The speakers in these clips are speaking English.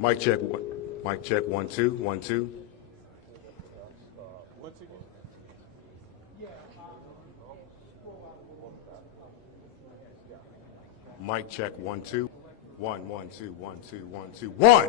Mic check. Mic check. 1 2 1 2. Mic check. 1 2 1 1 2 1 2 1 2 1.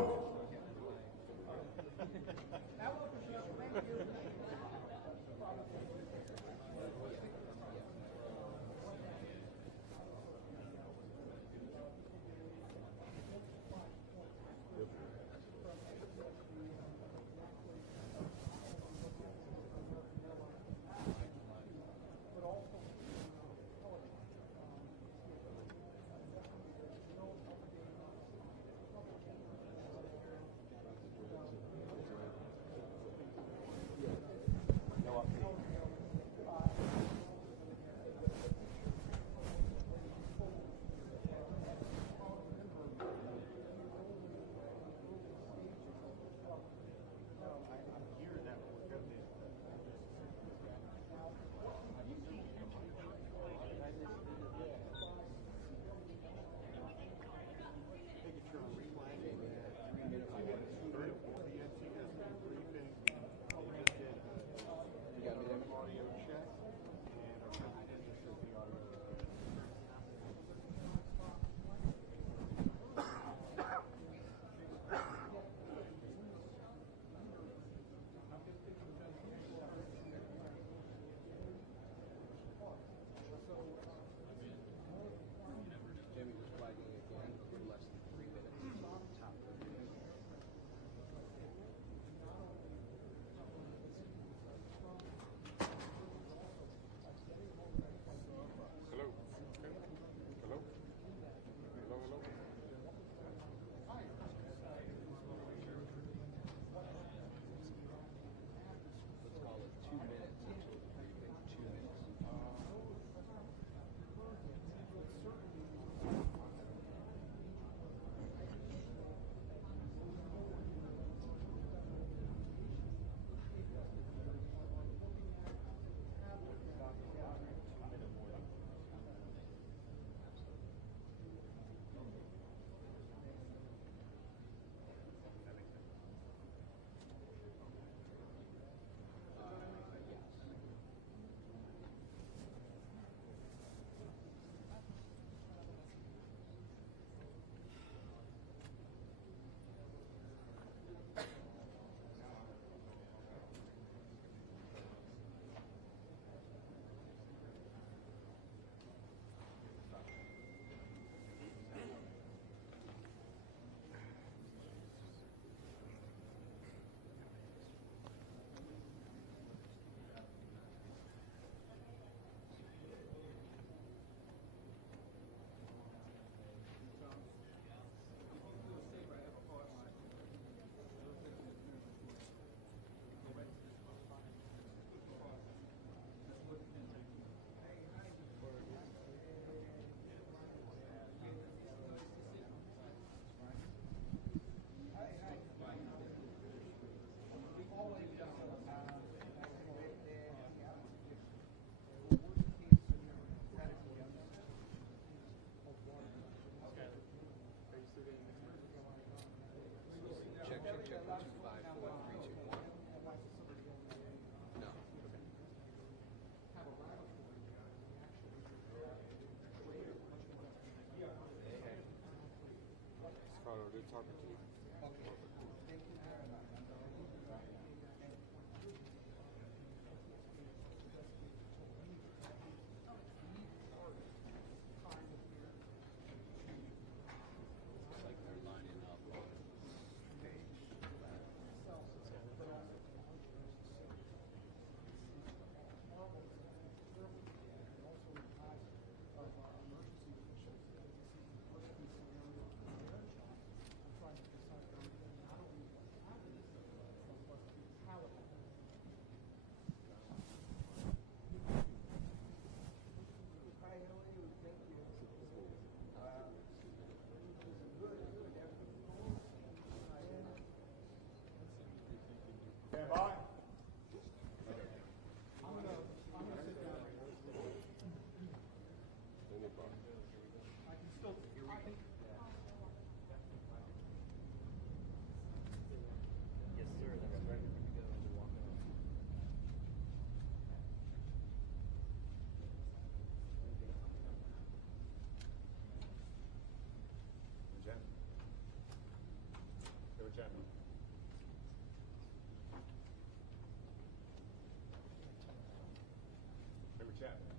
Chapman,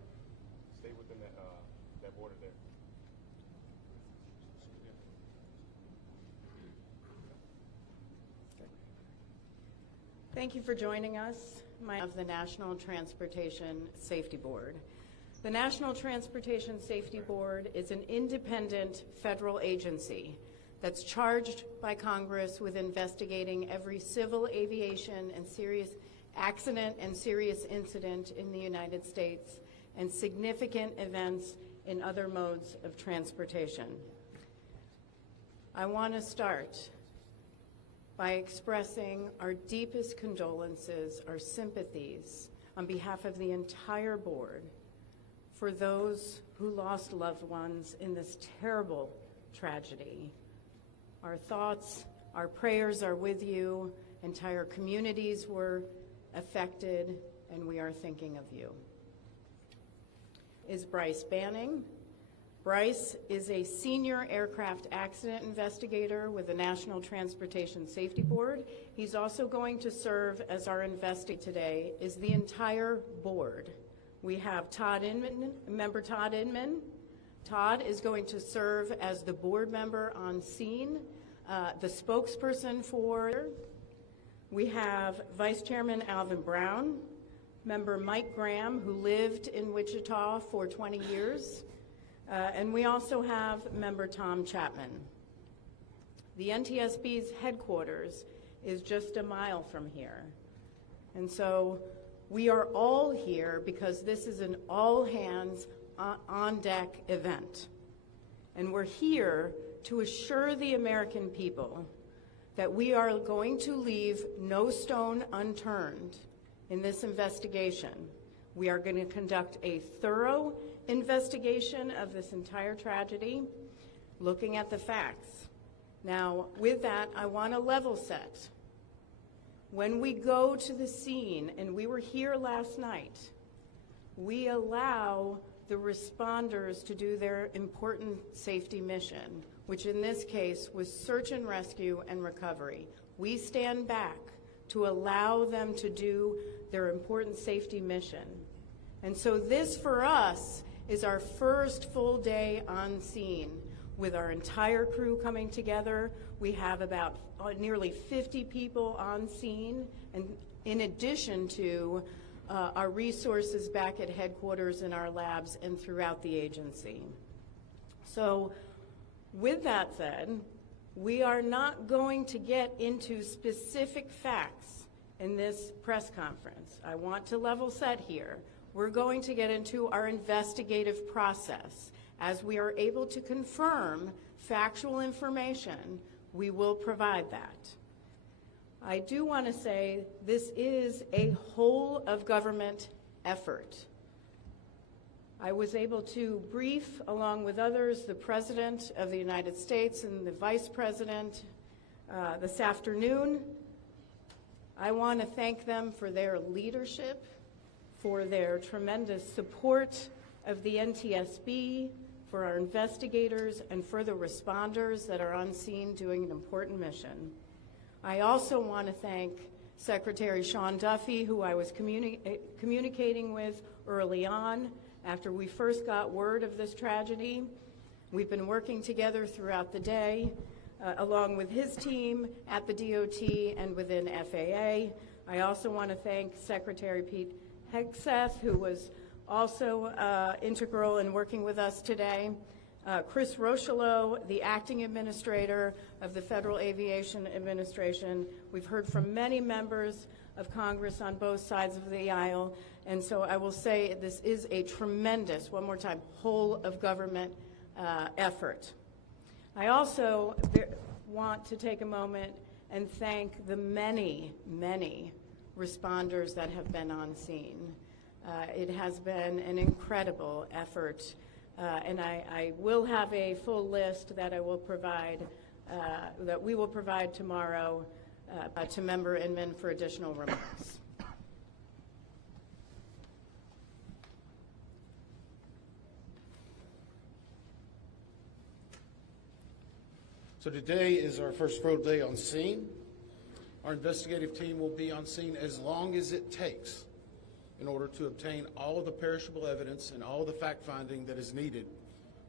stay within that border there. Thank you for joining us. Of the National Transportation Safety Board. The National Transportation Safety Board is an independent federal agency that's charged by Congress with investigating every civil aviation and serious accident and serious incident in the United States and significant events in other modes of transportation. I want to start by expressing our deepest condolences, our sympathies on behalf of the entire board for those who lost loved ones in this terrible tragedy. Our thoughts, our prayers are with you. Entire communities were affected, and we are thinking of you. Is Bryce Banning? Bryce is a senior aircraft accident investigator with the National Transportation Safety Board. He's also going to serve as our investigator today, is the entire board. We have Todd Inman, member Todd Inman. Todd is going to serve as the board member on scene, the spokesperson for. We have Vice Chairman Alvin Brown, member Mike Graham, who lived in Wichita for 20 years. And we also have member Tom Chapman. The NTSB's headquarters is just a mile from here. And so we are all here because this is an all-hands on-deck event. And we're here to assure the American people that we are going to leave no stone unturned in this investigation. We are going to conduct a thorough investigation of this entire tragedy, looking at the facts. Now, with that, I want to level set. When we go to the scene, and we were here last night, we allow the responders to do their important safety mission, which in this case was search and rescue and recovery. We stand back to allow them to do their important safety mission. And so this, for us, is our first full day on scene with our entire crew coming together. We have about nearly 50 people on scene, and in addition to our resources back at headquarters in our labs and throughout the agency. So with that said, we are not going to get into specific facts in this press conference. I want to level set here. We're going to get into our investigative process. As we are able to confirm factual information, we will provide that. I do want to say this is a whole of government effort. I was able to brief, along with others, the President of the United States and the Vice President this afternoon. I want to thank them for their leadership, for their tremendous support of the NTSB, for our investigators, and for the responders that are on scene doing an important mission. I also want to thank Secretary Sean Duffy, who I was communicating with early on after we first got word of this tragedy. We've been working together throughout the day, along with his team at the DOT and within FAA. I also want to thank Secretary Pete Hegseth, who was also integral in working with us today. Chris Rochelot, the acting administrator of the Federal Aviation Administration. We've heard from many members of Congress on both sides of the aisle, and so I will say this is a tremendous, one more time, whole of government effort. I also want to take a moment and thank the many, many responders that have been on scene. It has been an incredible effort, and I will have a full list that I will provide, that we will provide tomorrow to Member Inman for additional remarks. So today is our first full day on scene. Our investigative team will be on scene as long as it takes. in order to obtain all of the perishable evidence and all of the fact-finding that is needed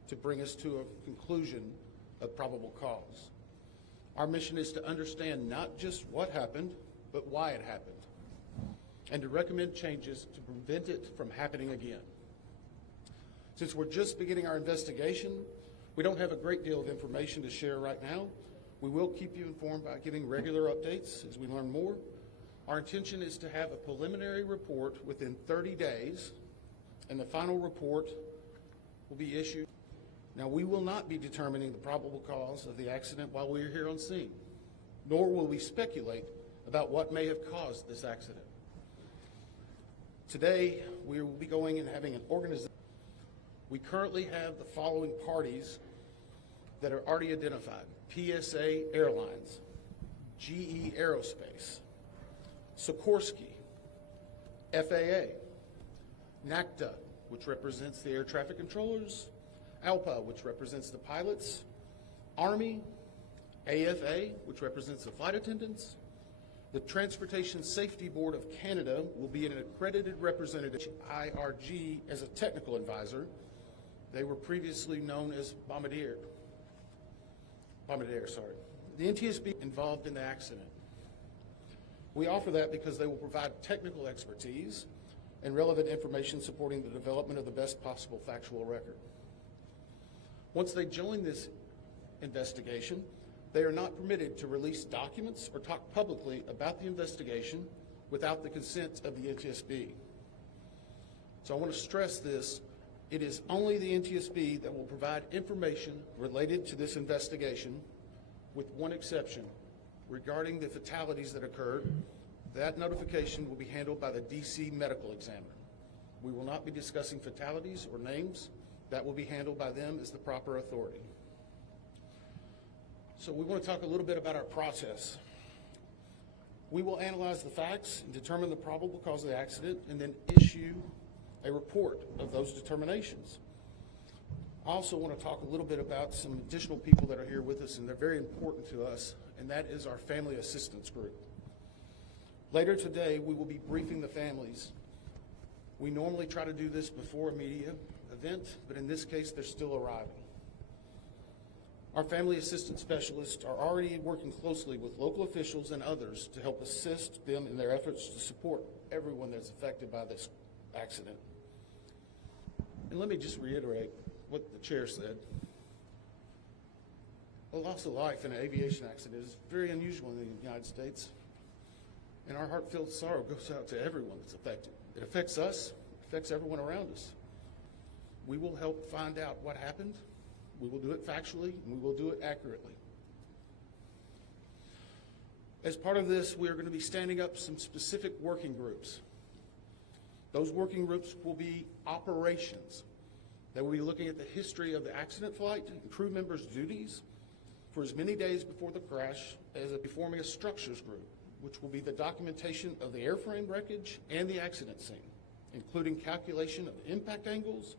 to bring us to a conclusion of probable cause. Our mission is to understand not just what happened, but why it happened, and to recommend changes to prevent it from happening again. Since we're just beginning our investigation, we don't have a great deal of information to share right now. We will keep you informed by giving regular updates as we learn more. Our intention is to have a preliminary report within 30 days, and the final report will be issued. Now, we will not be determining the probable cause of the accident while we are here on scene, nor will we speculate about what may have caused this accident. Today, we will be going and having an organization. We currently have the following parties that are already identified: PSA Airlines, GE Aerospace, Sikorsky, FAA, NACTA, which represents the air traffic controllers, ALPA, which represents the pilots, Army, AFA, which represents the flight attendants. The Transportation Safety Board of Canada will be an accredited representative, IRG, as a technical advisor. They were previously known as Bombardier, sorry. The NTSB involved in the accident. We offer that because they will provide technical expertise and relevant information supporting the development of the best possible factual record. Once they join this investigation, they are not permitted to release documents or talk publicly about the investigation without the consent of the NTSB. So I want to stress this. It is only the NTSB that will provide information related to this investigation, with one exception. Regarding the fatalities that occurred, that notification will be handled by the D.C. medical examiner. We will not be discussing fatalities or names. That will be handled by them as the proper authority. So we want to talk a little bit about our process. We will analyze the facts and determine the probable cause of the accident, and then issue a report of those determinations. I also want to talk a little bit about some additional people that are here with us, and they're very important to us, and that is our family assistance group. Later today, we will be briefing the families. We normally try to do this before a media event, but in this case, they're still arriving. Our family assistance specialists are already working closely with local officials and others to help assist them in their efforts to support everyone that's affected by this accident. And let me just reiterate what the chair said. A loss of life in an aviation accident is very unusual in the United States, and our heartfelt sorrow goes out to everyone that's affected. It affects us, it affects everyone around us. We will help find out what happened. We will do it factually, and we will do it accurately. As part of this, we are going to be standing up some specific working groups. Those working groups will be operations. They will be looking at the history of the accident flight and crew members' duties for as many days before the crash as forming a structures group, which will be the documentation of the airframe wreckage and the accident scene, including calculation of impact angles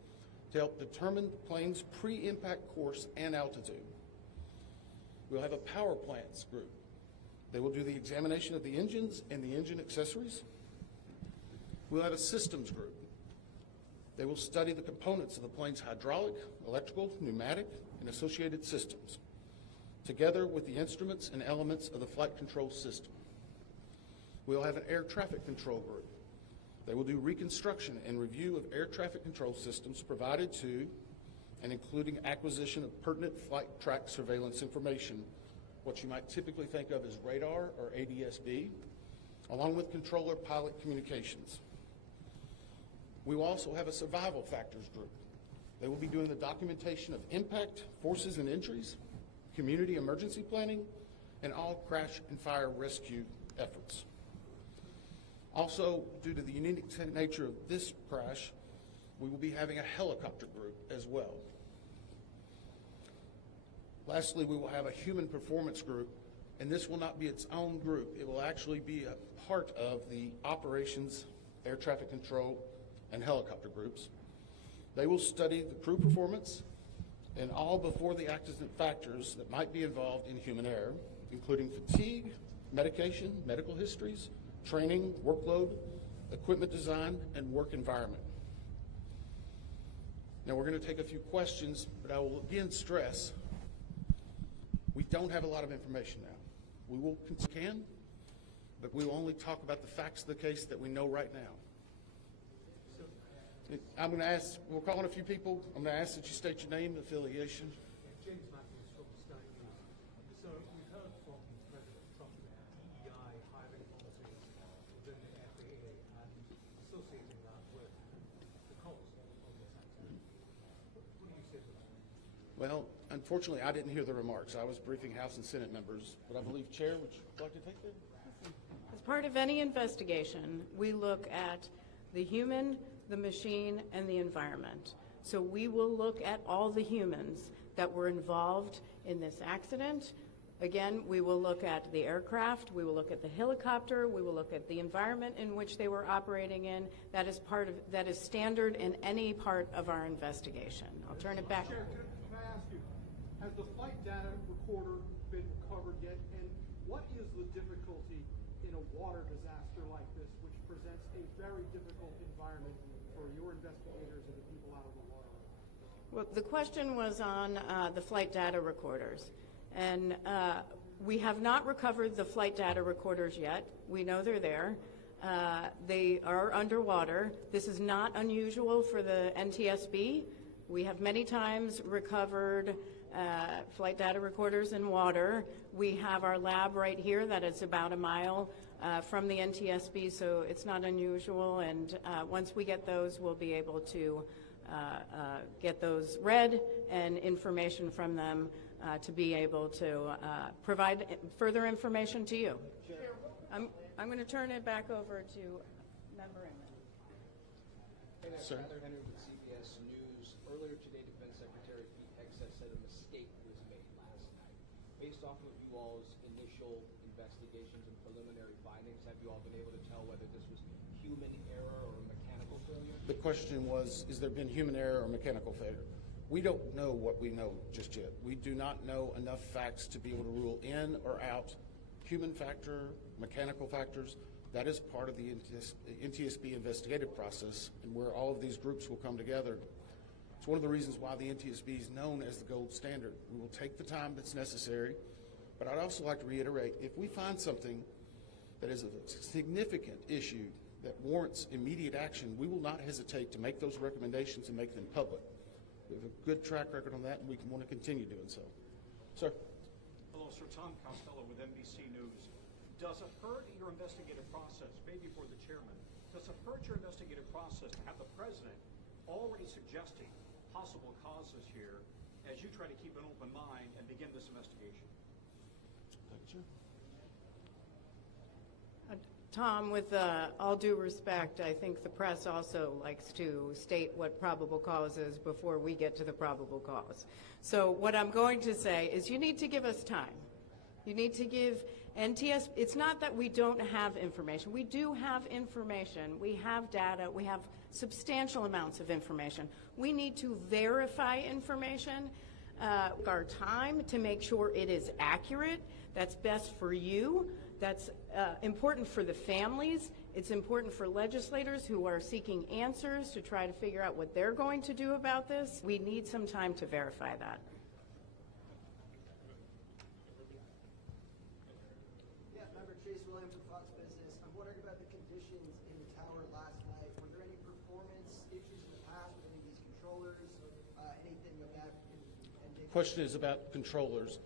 to help determine the plane's pre-impact course and altitude. We'll have a power plants group. They will do the examination of the engines and the engine accessories. We'll have a systems group. They will study the components of the plane's hydraulic, electrical, pneumatic, and associated systems, together with the instruments and elements of the flight control system. We'll have an air traffic control group. They will do reconstruction and review of air traffic control systems provided to and including acquisition of pertinent flight track surveillance information, what you might typically think of as radar or ADS-B, along with controller pilot communications. We will also have a survival factors group. They will be doing the documentation of impact, forces and injuries, community emergency planning, and all crash and fire rescue efforts. Also, due to the unique nature of this crash, we will be having a helicopter group as well. Lastly, we will have a human performance group, and this will not be its own group. It will actually be a part of the operations, air traffic control, and helicopter groups. They will study the crew performance and all before the accident factors that might be involved in human error, including fatigue, medication, medical histories, training, workload, equipment design, and work environment. Now, we're going to take a few questions, but I will again stress, we don't have a lot of information now. We will can, but we will only talk about the facts of the case that we know right now. I'm going to ask, we're calling a few people. I'm going to ask that you state your name and affiliation. James Matthews from the State News. So we've heard from President Trump about DEI hiring policies within the FAA and associating that with the cost of this accident. What do you say to that? Well, unfortunately, I didn't hear the remarks. I was briefing House and Senate members, but I believe, Chair, would you like to take that? As part of any investigation, we look at the human, the machine, and the environment. So we will look at all the humans that were involved in this accident. Again, we will look at the aircraft, we will look at the helicopter, we will look at the environment in which they were operating in. That is standard in any part of our investigation. I'll turn it back. Chair, can I ask you, has the flight data recorder been recovered yet? And what is the difficulty in a water disaster like this, which presents a very difficult environment for your investigators and the people out of the water? Well, the question was on the flight data recorders. And we have not recovered the flight data recorders yet. We know they're there. They are underwater. This is not unusual for the NTSB. We have many times recovered flight data recorders in water. We have our lab right here that is about a mile from the NTSB, so it's not unusual. And once we get those, we'll be able to get those read and information from them to be able to provide further information to you. I'm going to turn it back over to Member Inman. Sir. Henry with CBS News. Earlier today, Defense Secretary Pete Hegseth said a mistake was made last night. Based off of you all's initial investigations and preliminary findings, have you all been able to tell whether this was human error or mechanical failure? The question was, is there been human error or mechanical failure? We don't know what we know just yet. We do not know enough facts to be able to rule in or out human factor, mechanical factors. That is part of the NTSB investigative process and where all of these groups will come together. It's one of the reasons why the NTSB is known as the gold standard. We will take the time that's necessary, but I'd also like to reiterate, if we find something that is a significant issue that warrants immediate action, we will not hesitate to make those recommendations and make them public. We have a good track record on that, and we want to continue doing so. Sir. Hello, Sir. Tom Costello with NBC News. Does it hurt your investigative process, maybe for the chairman, does it hurt your investigative process to have the president already suggesting possible causes here as you try to keep an open mind and begin this investigation? Tom, with all due respect, I think the press also likes to state what probable cause is before we get to the probable cause. So what I'm going to say is you need to give us time. You need to give NTS, it's not that we don't have information. We do have information. We have data. We have substantial amounts of information. We need to verify information, our time to make sure it is accurate. That's best for you. That's important for the families. It's important for legislators who are seeking answers to try to figure out what they're going to do about this. We need some time to verify that. Yeah, Member Chase Williams from Fox Business. I'm wondering about the conditions in the tower last night. Were there any performance issues in the past with any of these controllers, anything of that? The question is about controllers.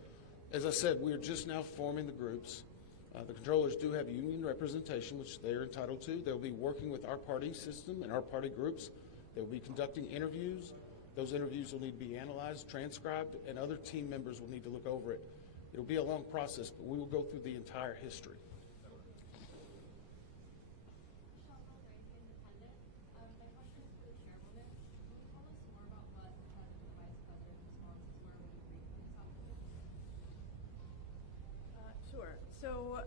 As I said, we are just now forming the groups. The controllers do have union representation, which they are entitled to. They'll be working with our party system and our party groups. They'll be conducting interviews. Those interviews will need to be analyzed, transcribed, and other team members will need to look over it. It'll be a long process, but we will go through the entire history. So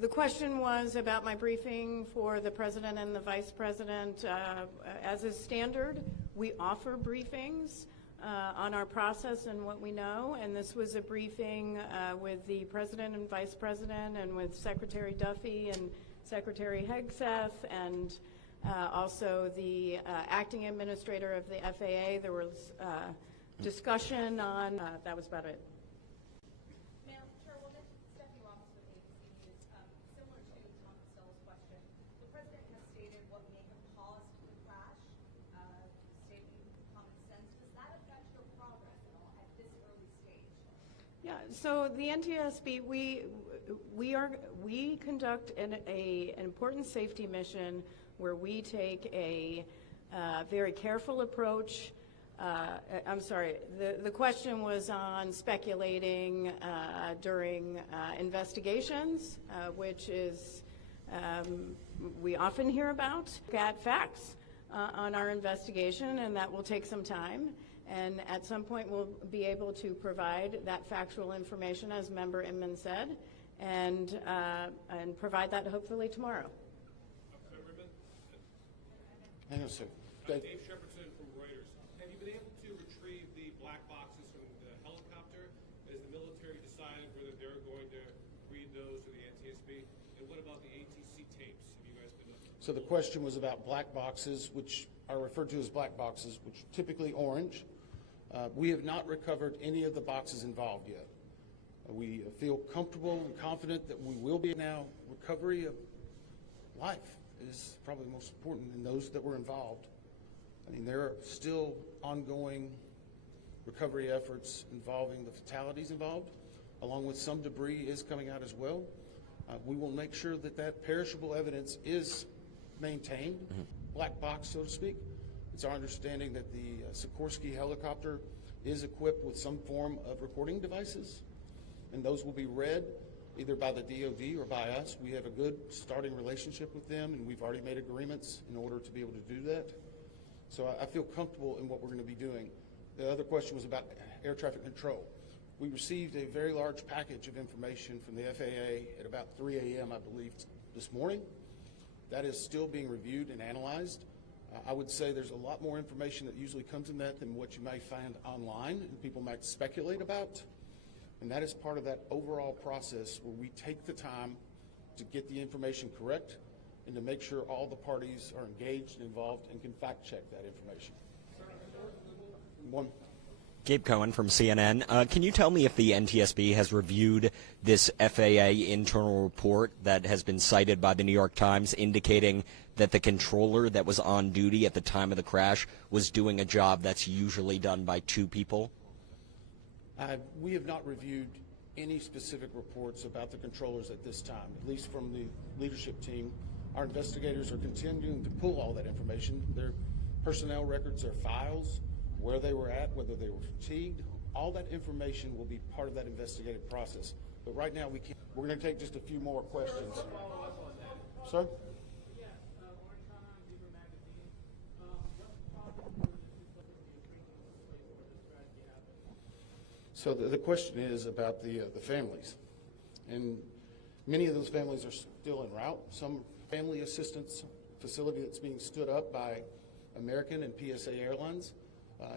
the question was about my briefing for the president and the vice president. As is standard, we offer briefings on our process and what we know, and this was a briefing with the president and vice president and with Secretary Duffy and Secretary Hegseth and also the acting administrator of the FAA. There was discussion on, that was about it. Ma'am, Chairwoman, Stephanie Ramos with ABC News. Similar to Tom Costello's question, the President has stated what may have caused the crash, stating common sense. Does that affect your progress at all at this early stage? Yeah, so the NTSB, we conduct an important safety mission where we take a very careful approach. I'm sorry, the question was on speculating during investigations, which is we often hear about. Got facts on our investigation, and that will take some time. And at some point, we'll be able to provide that factual information, as Member Inman said, and provide that hopefully tomorrow. Hang on a second. Dave Shepardson from Reuters. Have you been able to retrieve the black boxes from the helicopter? Has the military decided whether they're going to read those to the NTSB? And what about the ATC tapes? Have you guys been? So the question was about black boxes, which are referred to as black boxes, which are typically orange. We have not recovered any of the boxes involved yet. We feel comfortable and confident that we will be now. Recovery of life is probably the most important in those that were involved. I mean, there are still ongoing recovery efforts involving the fatalities involved, along with some debris is coming out as well. We will make sure that that perishable evidence is maintained, black box, so to speak. It's our understanding that the Sikorsky helicopter is equipped with some form of recording devices, and those will be read either by the DoD or by us. We have a good starting relationship with them, and we've already made agreements in order to be able to do that. So I feel comfortable in what we're going to be doing. The other question was about air traffic control. We received a very large package of information from the FAA at about 3 a.m., I believe, this morning. That is still being reviewed and analyzed. I would say there's a lot more information that usually comes in that than what you may find online and people might speculate about. And that is part of that overall process where we take the time to get the information correct and to make sure all the parties are engaged and involved and can fact check that information. One. Gabe Cohen from CNN. Can you tell me if the NTSB has reviewed this FAA internal report that has been cited by the New York Times indicating that the controller that was on duty at the time of the crash was doing a job that's usually done by two people? We have not reviewed any specific reports about the controllers at this time, at least from the leadership team. Our investigators are continuing to pull all that information. Their personnel records, their files, where they were at, whether they were fatigued, all that information will be part of that investigative process. But right now, we're going to take just a few more questions. Sir? So the question is about the families. And many of those families are still en route. Some family assistance facility that's being stood up by American and PSA Airlines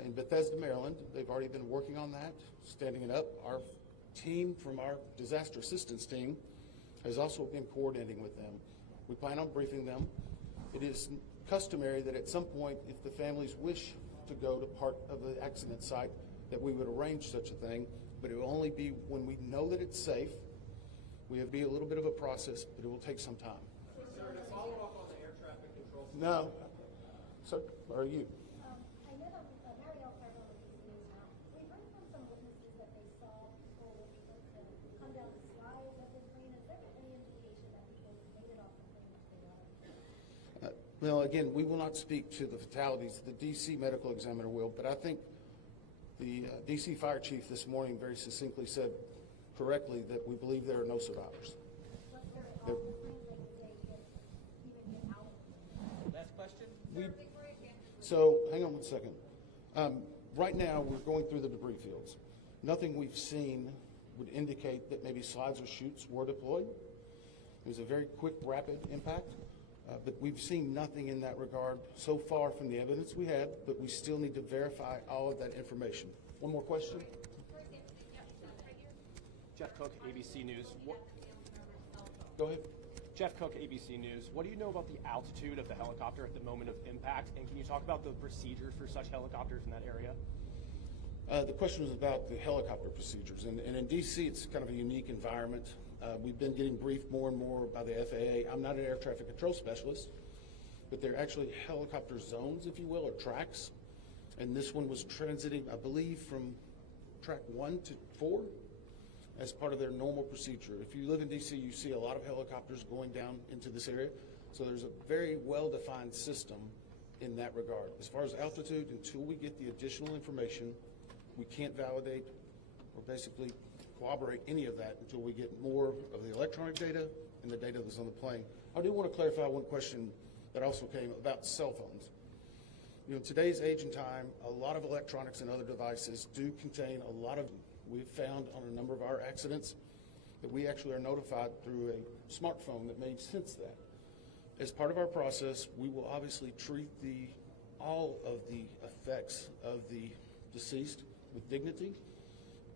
in Bethesda, Maryland. They've already been working on that, standing it up. Our team from our disaster assistance team has also been coordinating with them. We plan on briefing them. It is customary that at some point, if the families wish to go to part of the accident site, that we would arrange such a thing, but it will only be when we know that it's safe. We have to be a little bit of a process, but it will take some time. Sir, to follow up on the air traffic control. No. Sir, or you? I know that Mary Ellen Fairwell with these news now. We've heard from some witnesses that they saw people come down the slides of the plane. Is there any indication that people made it off the plane if they got it? Well, again, we will not speak to the fatalities. The D.C. medical examiner will, but I think the D.C. fire chief this morning very succinctly said correctly that we believe there are no survivors. Last question. So, hang on one second. Right now, we're going through the debris fields. Nothing we've seen would indicate that maybe slides or chutes were deployed. It was a very quick, rapid impact, but we've seen nothing in that regard so far from the evidence we had, but we still need to verify all of that information. One more question? Jeff Cook, ABC News. Go ahead. Jeff Cook, ABC News. What do you know about the altitude of the helicopter at the moment of impact, and can you talk about the procedures for such helicopters in that area? The question was about the helicopter procedures, and in D.C. it's kind of a unique environment. We've been getting briefed more and more by the FAA. I'm not an air traffic control specialist, but they're actually helicopter zones, if you will, or tracks. And this one was transiting, I believe, from track 1 to 4 as part of their normal procedure. If you live in D.C., you see a lot of helicopters going down into this area. So there's a very well-defined system in that regard. As far as altitude, until we get the additional information, we can't validate or basically corroborate any of that until we get more of the electronic data and the data that's on the plane. I do want to clarify one question that also came about cell phones. You know, in today's age and time, a lot of electronics and other devices do contain a lot of, we've found on a number of our accidents that we actually are notified through a smartphone that may sense that. As part of our process, we will obviously treat all of the effects of the deceased with dignity.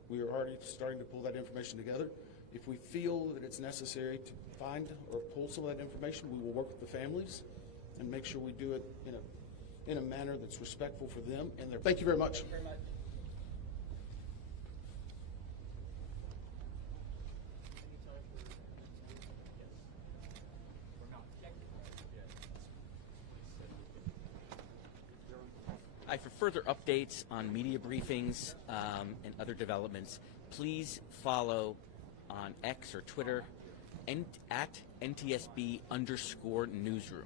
We are already starting to pull that information together. If we feel that it's necessary to find or pull some of that information, we will work with the families and make sure we do it in a manner that's respectful for them and their. Thank you very much. Hi, for further updates on media briefings and other developments, please follow on X or Twitter at NTSB_newsroom.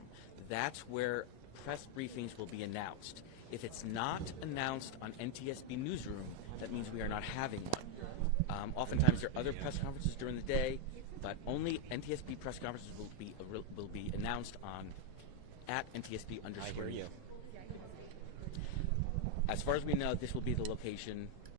That's where press briefings will be announced. If it's not announced on NTSB Newsroom, that means we are not having one. Oftentimes there are other press conferences during the day, but only NTSB press conferences will be announced on at NTSB_. I hear you. As far as we know, this will be the location